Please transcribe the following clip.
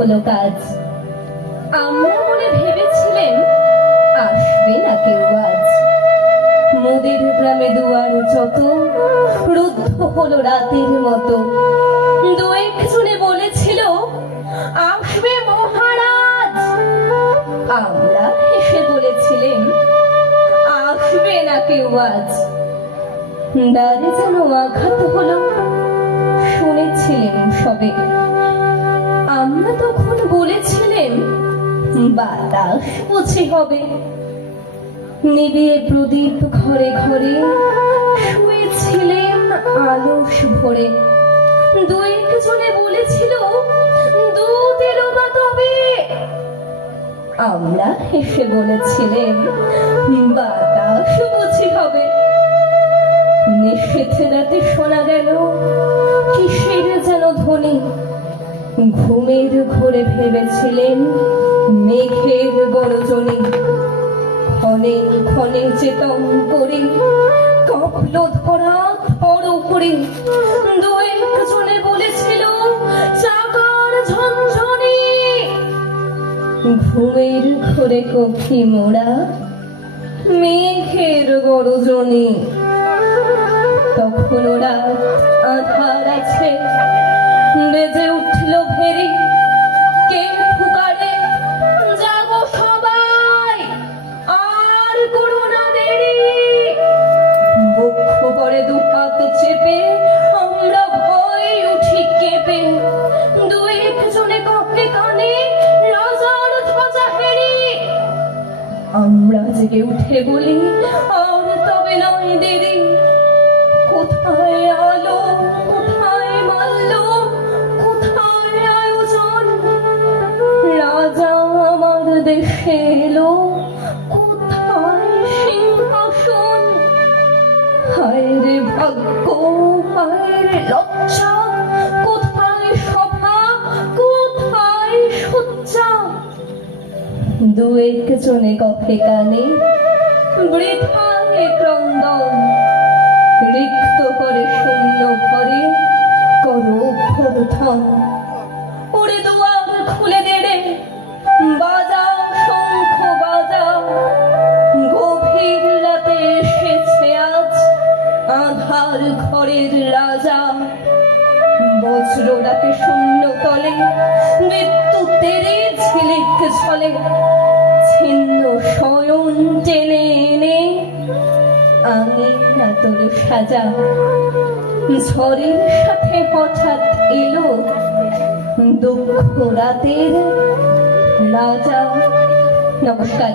হলো কাজ। আমরা মনে ভেবেছিলেন আসবে না কেউ আজ। মোদের গ্রামে দুয়ার যত রুদ্ধ হলো রাতের মতো। দু একজনে বলেছিল আসবে মহারাজ। আমরা হেসে বলেছিলেন আসবে না কেউ আজ। দ্বারে যেন আঘাত হলো, শুনেছিলেন সবে। আমরা তখন বলেছিলেন বাতাস বুঝি হবে। নিবিয়ে প্রদীপ ঘরে ঘরে শুয়েছিলেন আলস ভরে। দু একজনে বলেছিল দুধ এলো বা তবে। আমরা হেসে বলেছিলেন বাতাস বুঝি হবে। নিশীথ রাতে শোনা গেল কিসের যেন ধ্বনি। ঘুমের ঘোরে ভেবেছিলেন মেঘের গর্জনে। ক্ষণে ক্ষণে চেতন করে কাঁপল ধরা থর করে। দু একজনে বলেছিল চাকার ঝনঝনি। ঘুমের ঘোরে কক্ষি মোড়া মেঘের গর্জনে। তখন ওরা আধার আছে, বেজে উঠল ভেরি। কে ফুকারে জাগো সবাই, আর করো না দেরি। বক্ষ পরে দুহাত চেপে আমরা ভয় উঠি কেঁপে। দু একজনে কাঁপে কানে রাজার ধ্বজা হেরি। আমরা জেগে উঠে বলি আর তবে নয় দেরি। কোথায় আলো, কোথায় মাল্য, কোথায় আয়োজন। রাজা আমার দেশে এলো, কোথায় সিংহাসন। হায় রে ভাগ্য, হায় রে লজ্জা, কোথায় সভা, কোথায় সজ্জা। দু একজনে কফে কানে বৃথায় ক্রন্দন। রিক্ত করে শূন্য ঘরে করো অভ্যর্থন। ওরে দুয়ার খুলে দে রে, বাজাও শঙ্খ বাজাও। গভীর রাতে এসেছে আজ আধার ঘরের রাজা। বজ্র ডাকে শূন্য তলে, বিদ্যুতের ঝিলিক ঝলে। ছিন্ন শয়ন টেনে এনে আঙিনা তোর সাজা। ঝড়ের সাথে হঠাৎ এলো দুঃখ রাতের রাজা। নমস্কার।